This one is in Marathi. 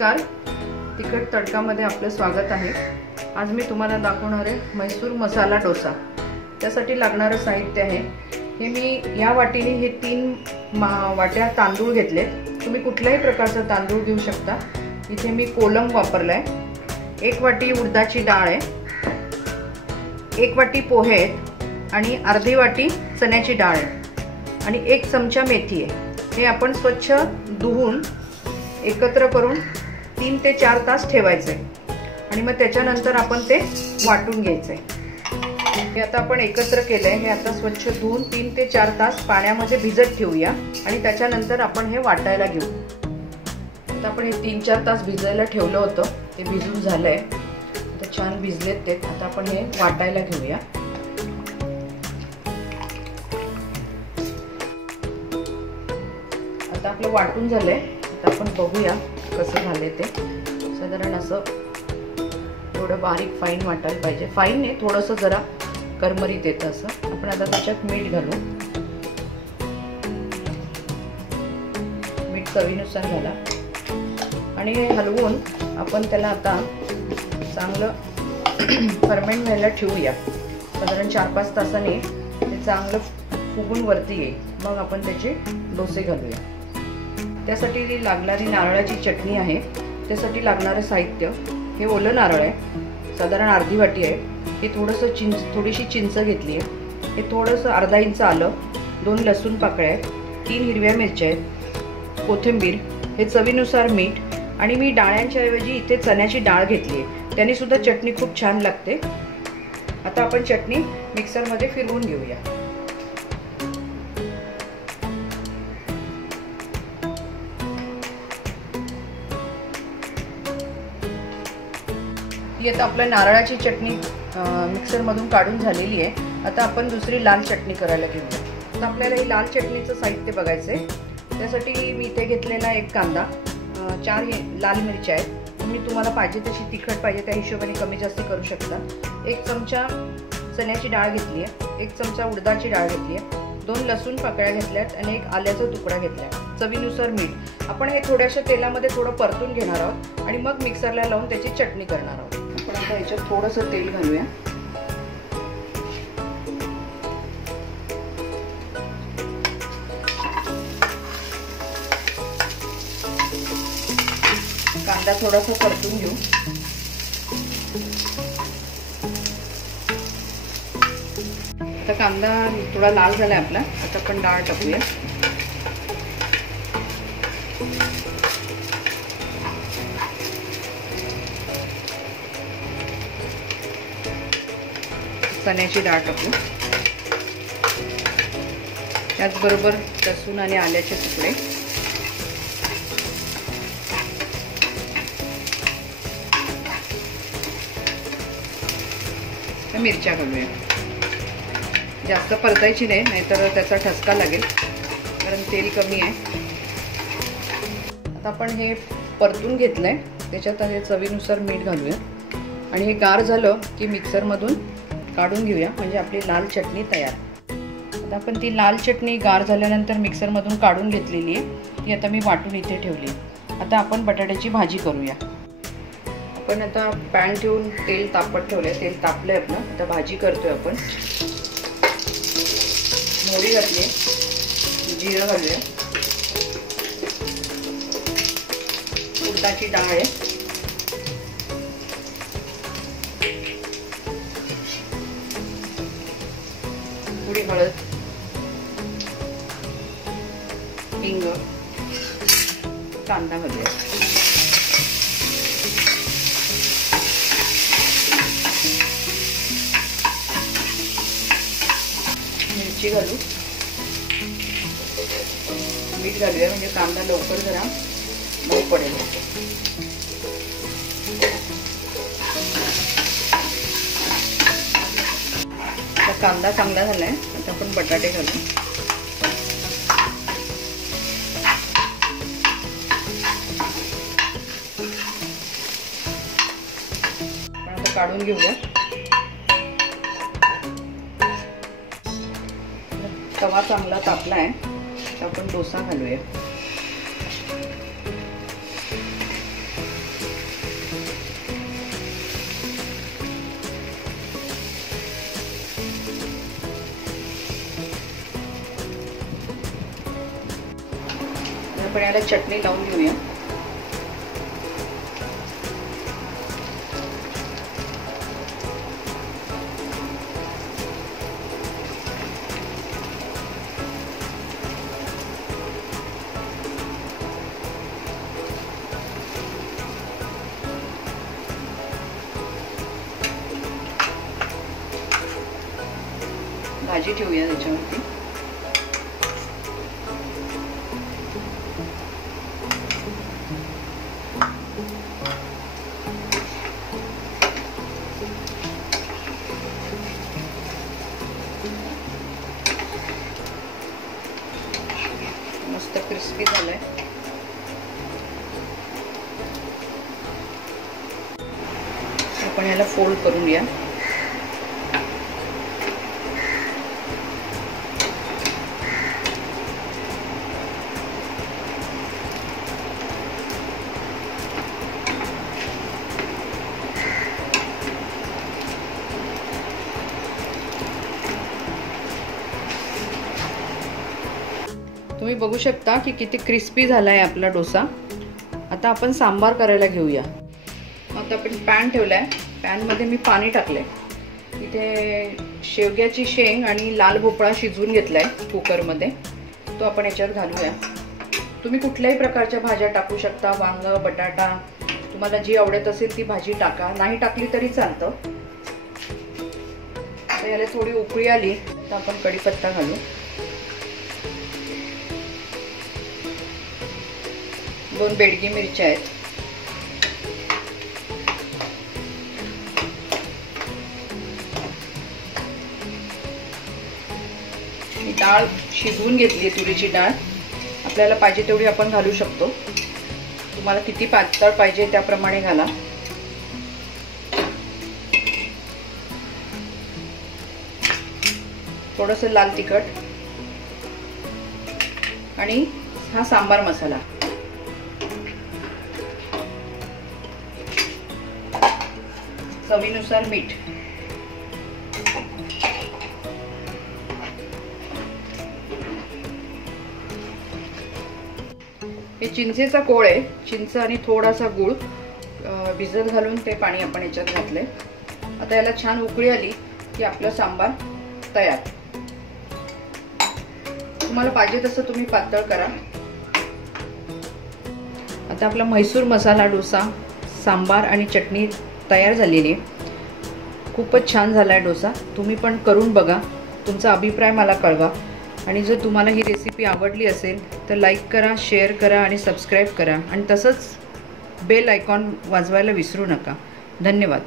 नमस्कार, तिखट तडकामध्ये आपलं स्वागत आहे। आज मी तुम्हाला दाखवणार आहे म्हैसूर मसाला डोसा। त्यासाठी लागणारे साहित्य आहे हे मी या वाटीने हे 3 वाट्या तांदूळ घेतले। तुम्ही कुठल्याही प्रकारचा तांदूळ घेऊ शकता। इथे मी कोलम वापरलाय। 1 वाटी उडदाची डाळ आहे, 1 वाटी पोहे आहेत आणि अर्धी वाटी चण्याची डाळ आहे आणि 1 चमचा मेथी आहे। हे आपण स्वच्छ धुवून एकत्र करून 3 ते 4 तास ठेवायचे आणि मग त्याच्यानंतर आपण ते वाटून घ्यायचे। हे आता आपण एकत्र केलंय। हे आता स्वच्छ धुवून 3 ते 4 तास पाण्यामध्ये भिजत ठेवूया आणि त्याच्यानंतर आपण हे वाटायला घेऊ। आता आपण हे 3-4 तास भिजायला ठेवलं होतं, ते भिजून झालंय। आता छान भिजलेत ते। आता आपण हे वाटायला घेऊया। आता आपलं वाटून झालंय। आता आपण बघूया कसं झालंय ते। साधारण असं थोडं बारीक फाईन वाटायला पाहिजे। फाईन नाही, थोडंसं जरा करमरीत येतं असं। आपण आता त्याच्यात मीठ घालू। मीठ चवीनुसार घाला आणि हे हलवून आपण त्याला आता चांगलं फर्मेंट व्हायला ठेवूया। साधारण 4-5 तासांनी ते चांगलं फुगून वरती येईल। मग आपण त्याचे डोसे घालूया। त्यासाठी लागणारी नारळाची चटणी आहे। त्यासाठी लागणारे साहित्य हे ओलं नारळ आहे, साधारण अर्धी वाटी आहे। हे थोडीशी चिंच घेतली आहे। हे थोडंसं अर्धा इंच आलं, 2 लसूण पाकळ्या आहेत, 3 हिरव्या मिरच्या आहेत, कोथिंबीर, हे चवीनुसार मीठ आणि मी डाळ्यांच्या ऐवजी इथे चण्याची डाळ घेतली आहे। त्याने सुद्धा चटणी खूप छान लागते। आता आपण चटणी मिक्सरमध्ये फिरवून घेऊया। ही आता आपल्या नारळाची चटणी मिक्सरमधून काढून झालेली आहे। आता आपण दुसरी लाल चटणी करायला घेऊया। आता आपल्याला ही लाल चटणीचं साहित्य बघायचं आहे। त्यासाठी मी इथे घेतलेला 1 कांदा, 4 लाल मिरच्या आहेत। तुम्हाला पाहिजे तशी तिखट पाहिजे त्या हिशोबाने कमी जास्त करू शकता। 1 चमचा चण्याची डाळ घेतली आहे, 1 चमचा उडदाची डाळ घेतली आहे, 2 लसूण पाकळ्या घेतल्यात आणि 1 आल्याचा तुकडा घेतला आहे, चवीनुसार मीठ। आपण हे थोड्याशा तेलामध्ये थोडं परतून घेणार आहोत आणि मग मिक्सरला लावून त्याची चटणी करणार आहोत। आपण आता याच्यात थोडंसं तेल घालूया। कांदा थोडासा परतून घेऊ। आता कांदा थोडा लाल झालाय आपला। आता आपण डाळ टाकूया। चण्याची डाळ टाकू, त्याचबरोबर लसूण आणि आल्याचे तुकडे, मिरच्या घालूया। जास्त परतायची नाही, नाहीतर त्याचा ठसका लागेल, कारण तेल कमी आहे। आता आपण हे परतून घेतलंय, त्याच्यात हे चवीनुसार मीठ घालूया आणि हे गार झालं की मिक्सरमधून काढून घेऊया, म्हणजे आपली लाल चटणी तयार। आता आपण ती लाल चटणी गार झाल्यानंतर मिक्सरमधून काढून घेतलेली आहे। ती आता मी वाटून इथे ठेवली। आता आपण बटाट्याची भाजी करूया। आपण आता पॅन ठेवून तेल तापत ठेवलंय। तेल तापलंय आपलं। आता भाजी करतोय आपण। मोहरी घातली, जिरं घालूया, उडदाची डाळ आहे, थोडी हळद, हिंग, कांदा घालूया, मिरची घालू, मीठ घालूया, म्हणजे कांदा लवकर जरा मऊ पडेल। आता कांदा चांगला झालाय। आता आपण बटाटे घालू। आपण आता काढून घेऊया। तवा चांगला तापला आहे, आपण डोसा घालूया। आपण याला चटणी लावून घेऊया. भाजी ठेवूया त्याच्यावरती. मस्त क्रिस्पी झालंय. आपण याला फोल्ड करून घ्या. तुम्ही बघू शकता की किती क्रिस्पी झाला आहे आपला डोसा. आता आपण सांबार करायला घेऊया. आता आपण पॅन ठेवलाय. पॅनमध्ये मी पाणी टाकलंय. इथे शेवग्याची शेंग आणि लाल भोपळा शिजवून घेतलाय कुकरमध्ये. तो आपण याच्यात घालूया. तुम्ही कुठल्याही प्रकारच्या भाज्या टाकू शकता. वांग, बटाटा, तुम्हाला जी आवडत असेल ती भाजी टाका. नाही टाकली तरी चालतं. आता याला थोडी उकळी आली तर आपण कढीपत्ता घालू. 2 बेडगी मिरच्या आहेत. ही डाळ शिजवून घेतली आहे, तुरीची डाळ. आपल्याला पाहिजे तेवढी आपण घालू शकतो. तुम्हाला किती पातळ पाहिजे त्याप्रमाणे घाला. थोडंसं लाल तिखट आणि हा सांबार मसाला. चवीनुसार मीठ. हे चिंचेचा कोळ आहे. चिंच आणि थोडासा गूळ भिजत घालून ते पाणी आपण याच्यात घातलंय. आता याला छान उकळी आली की आपला सांबार तयार. तुम्हाला पाहिजे तसं तुम्ही पातळ करा. आता आपला म्हैसूर मसाला डोसा, सांबार आणि चटणी तयार झालेली आहे. खूपच छान झाला आहे डोसा. तुम्ही पण करून बघा. तुमचा अभिप्राय मला कळवा. आणि जर तुम्हाला ही रेसिपी आवडली असेल तर लाईक करा, शेअर करा आणि सबस्क्राईब करा. आणि तसंच बेल आयकॉन वाजवायला विसरू नका. धन्यवाद.